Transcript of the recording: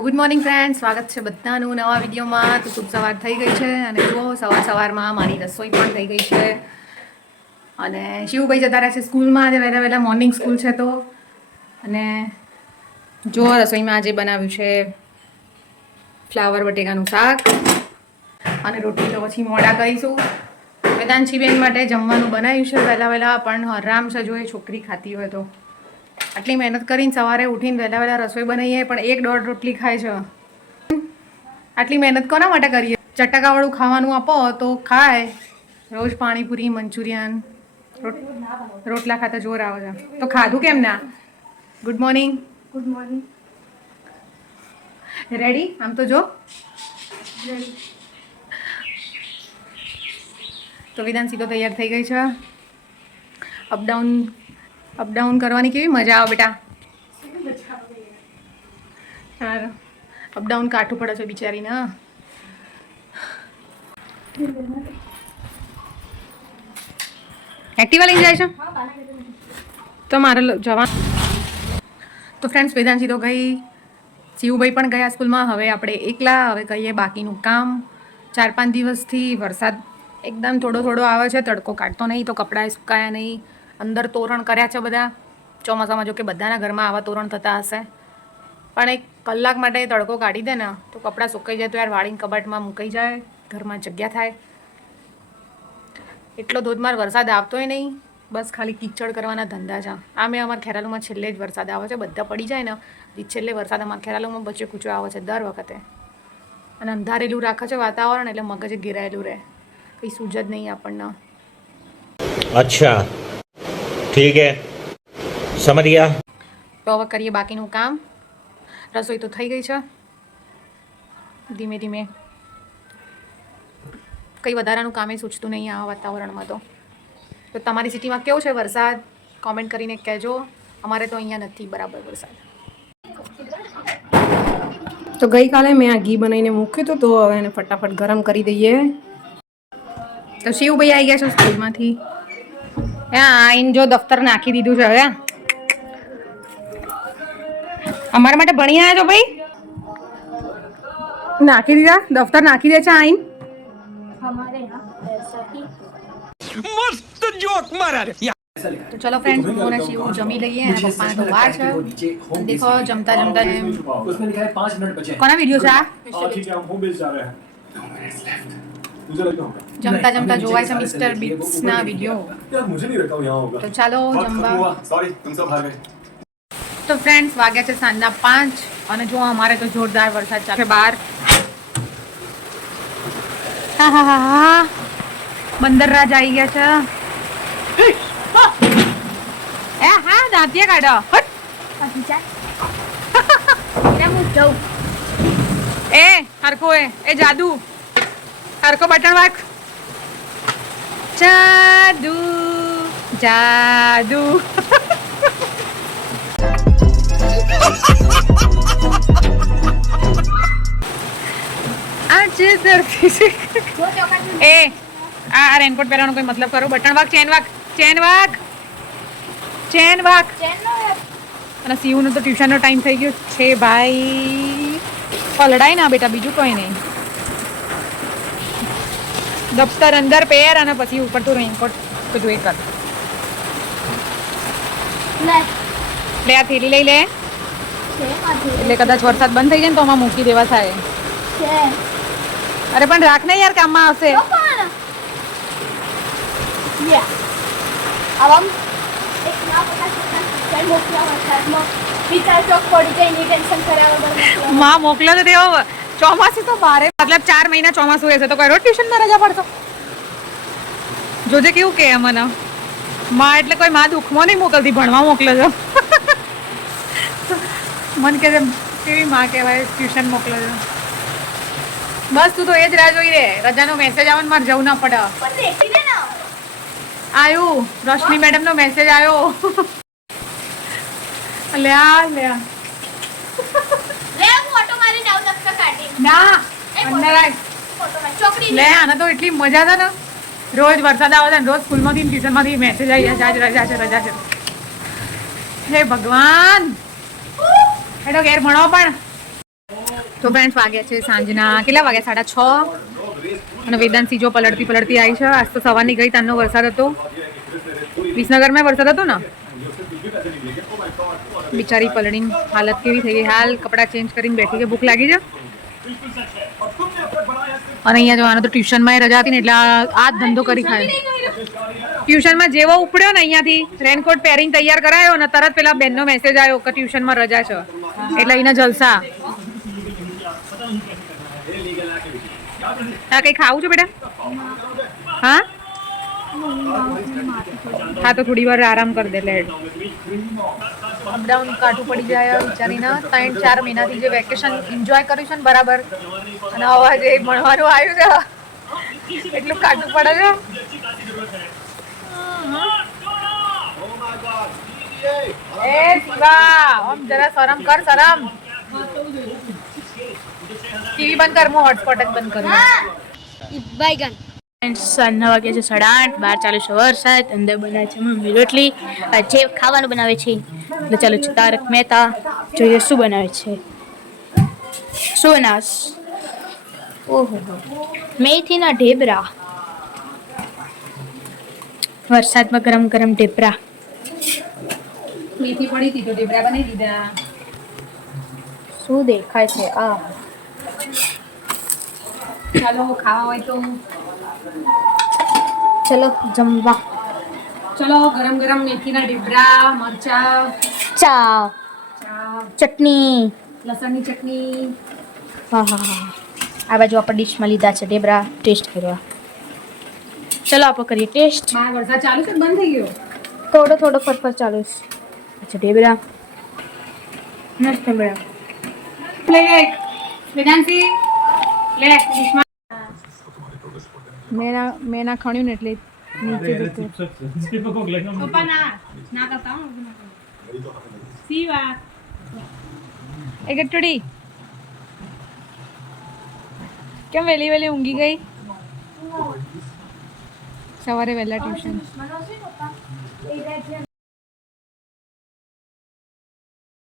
તો good morning friend, સ્વાગત છે બધાનું નવા વિડીયોમાં. તો શુભ સવાર થઈ ગઈ છે અને જુઓ સવારમાં મારી રસોઈ પણ થઈ ગઈ છે અને શિવભાઈ જતા રહ્યા છે સ્કૂલમાં. આજે વહેલા મોર્નિંગ સ્કૂલ છે તો. અને જો રસોઈમાં આજે બનાવ્યું છે ફ્લાવર બટેકાનું શાક અને રોટલી તો પછી મોડા કરીશું. વેદાંશીબેન માટે જમવાનું બનાવ્યું છે વહેલા પણ આરામ છે જો એ છોકરી ખાતી હોય તો. આટલી મહેનત કરીને સવારે ઉઠીને વહેલા રસોઈ બનાવીએ પણ 1-1.5 રોટલી ખાય છે. આટલી મહેનત કોના માટે કરીએ? ચટાકાવાળું ખાવાનું આપો તો ખાય. રોજ પાણીપુરી, મંચુરિયન, રોટલા ખાતા જોર આવે છે. તો ખાધું કેમ ના? Good morning. Good morning. Ready? આમ તો જો. તો વિધાન સીધો તૈયાર થઈ ગઈ છે. અપડાઉન કરવાની કેવી મજા આવે બેટા? સારું. અપડાઉન કાઠું પડે છે બિચારીને. એક્ટિવા લઈને જાય છે તો મારે જવાનું. તો ફ્રેન્ડ્સ, વેદાંશી તો ગઈ, શિવભાઈ પણ ગયા સ્કૂલમાં. હવે આપણે એકલા. હવે કહીએ બાકીનું કામ. 4-5 દિવસથી વરસાદ એકદમ થોડો આવે છે, તડકો કાઢતો નહીં, તો કપડાં સુકાયા નહીં. અંદર તોરણ કર્યા છે બધા. ચોમાસામાં જો કે બધાના ઘરમાં આવા તોરણ થતા હશે, પણ 1 કલાક માટે તડકો કાઢી દે ને તો કપડાં સુકાઈ જાય તો યાર વાળીને કબાટમાં મુકાઈ જાય, ઘરમાં જગ્યા થાય. એટલો ધોધમાર વરસાદ આવતોય નહીં, બસ ખાલી કીચડ કરવાના ધંધા છે. આ મેં અમારા ખેરાલુમાં છેલ્લે જ વરસાદ આવે છે. બધા પડી જાય ને છેલ્લે વરસાદ અમારા ખેરાલુમાં બચે કૂચો આવે છે દર વખતે. અને અંધારેલું રાખે છે વાતાવરણ, એટલે મગજ ઘેરાયેલું રહે, કંઈ સૂઝ જ નહીં આપણને. અચ્છા, ઠીક હે, સમજ ગયા. તો હવે કરીએ બાકીનું કામ. રસોઈ તો થઈ ગઈ છે. ધીમે ધીમે કંઈ વધારાનું કામે સૂચતું નહીં આ વાતાવરણમાં. તો તમારી સિટીમાં કેવો છે વરસાદ? કોમેન્ટ કરીને કહેજો. અમારે તો અહીંયા નથી બરાબર વરસાદ. તો ગઈકાલે મેં આ ઘી બનાવીને મૂક્યું હતું, તો હવે એને ફટાફટ ગરમ કરી દઈએ. તો શિવભાઈ આવી ગયા છે સ્કૂલમાંથી. આઈને જો દફતર નાખી દીધું છે. હવે અમારા માટે ભણી આવ્યા છો ભાઈ? નાખી દીધા દફતર, નાખી દે છે આઈન. મસ્ત જોક મારા રે. તો ચલો ફ્રેન્ડ, હું અને શિવ જમી લઈએ. અને પપ્પાને તો વાર છે. દેખો જમતા એમ. કોના વિડીયો છે આ? જમતા જોવાય છે મિસ્ટર બીટ્સના વિડીયો. તો ચાલો જમવા. તો ફ્રેન્ડ્સ, વાગ્યા છે સાંજના 5 અને જો અમારે તો જોરદાર વરસાદ ચાલે છે બહાર. હા, બંદર રાજ આવી ગયા છે. હા, દાંતિયા કાઢો. એ હરકો એ જાદુ હરકો બટન વાગ. જાદુ જાદુ. આજે ધરતી એ આ રેનકોટ પહેરવાનો કોઈ મતલબ કરો? બટન વાગ, ચેન વાગ. અને શિવનો તો ટ્યુશનનો ટાઈમ થઈ ગયો છે ભાઈ. પલડાય ના બેટા, બીજું કોઈ નહીં. દફતર અંદર પહેર અને પછી ઉપર તો રેનકોટ તો જોઈ કર. લે આ થેલી લઈ લે, એટલે કદાચ વરસાદ બંધ થઈ જાય ને તો આમાં મૂકી દેવા થાય. અરે પણ રાખ ને યાર, કામમાં આવશે. માં મોકલ્યો તો તેઓ ચોમાસું તો બારે, મતલબ 4 મહિના ચોમાસું રહેશે તો કઈ રોજ ટ્યુશનમાં રજા પડશો? જોજે કેવું કે મને માં, એટલે કોઈ માં દુઃખમાં નહીં મોકલતી, ભણવા મોકલે છો. મન કે કેવી માં કહેવાય, ટ્યુશન મોકલે છો. બસ તું તો એ જ રાહ જોઈ રે, રજાનો મેસેજ આવે ને મારે જવું ના પડે. આવ્યું, રોશની મેડમ નો મેસેજ આવ્યો. લે ના અંદર લે. આને તો એટલી મજા છે ને, રોજ વરસાદ આવે છે, રોજ સ્કૂલમાંથી ટ્યુશનમાંથી મેસેજ આવી જાય છે આજ રજા છે. હે ભગવાન, હેડો ઘેર ભણો. પણ તો ફ્રેન્ડ્સ વાગ્યા છે સાંજના કેટલા વાગ્યા 6:30 અને વેદાંશી જો પલળતી આવી છે. આજ તો સવારની ગઈ તારનો વરસાદ હતો. વિસનગરમાં વરસાદ હતો ને. બિચારી પલળીને હાલત કેવી થઈ ગઈ. હાલ કપડાં ચેન્જ કરીને બેઠી છે. ભૂખ લાગી છે અને અહીંયા જવાનું તો ટ્યુશનમાં રજા હતી ને એટલે આ જ ધંધો કરી ખાય. ટ્યુશનમાં જેવો ઉપડ્યો ને અહીંયાથી રેનકોટ પહેરીને તૈયાર કરાયો ને તરત પેલા બેનનો મેસેજ આવ્યો કે ટ્યુશનમાં રજા છે એટલે એને જલસા. હા કઈ ખાવું છે બેટા? હા હા તો થોડી વાર આરામ કરી દે. લેડ અપડાઉન કાઢવું પડી જાય વિચારીને. 3-4 મહિનાથી જે વેકેશન એન્જોય કર્યું છે ને બરાબર અને હવે જે ભણવાનું આવ્યું છે એટલું કાઢવું પડે છે. એ શિવા આમ જરા શરમ કર. શરમ ટીવી બંધ કર. હું હોટસ્પોટ જ બંધ કરું. બાયગન. સાંજના વાગ્યા છે 8:30. બહાર ચાલુ છે વરસાદ. અંદર બનાવે છે મમ્મી રોટલી. જે ખાવાનું બનાવે છે એટલે ચાલુ છે તારક મહેતા. જોઈએ શું બનાવે છે. શું બનાવશ? ઓહો મેથીના ઢેબરા. વરસાદમાં ગરમ ગરમ ઢેબરા. મેથી પડી હતી તો ઢેબરા બનાવી દીધા. શું દેખાય છે આ? ચાલો ખાવા હોય તો ચલો જમવા. ચલો ગરમ ગરમ મેથીના ઢેબરા, મરચા, ચા, ચટણી, લસણની ચટણી. હા હા હા. આ બાજુ આપણે ડીશમાં લીધા છે ઢેબરા ટેસ્ટ કરવા. ચલો આપણે કરીએ ટેસ્ટ. બહાર વરસાદ ચાલુ છે બંધ થઈ ગયો. થોડો થોડો ફરફર ચાલુ છે. અચ્છા ઢેબરા મસ્ત ઢેબરા. લે વેદાંશી લે ડિશમાં. મેં ના ખણ્યું ને એટલે નીચે જતું. પપ્પા ના કરતા હું સીવા એ ગટડી કેમ વેલી ઊંઘી ગઈ? સવારે વહેલા ટ્યુશન.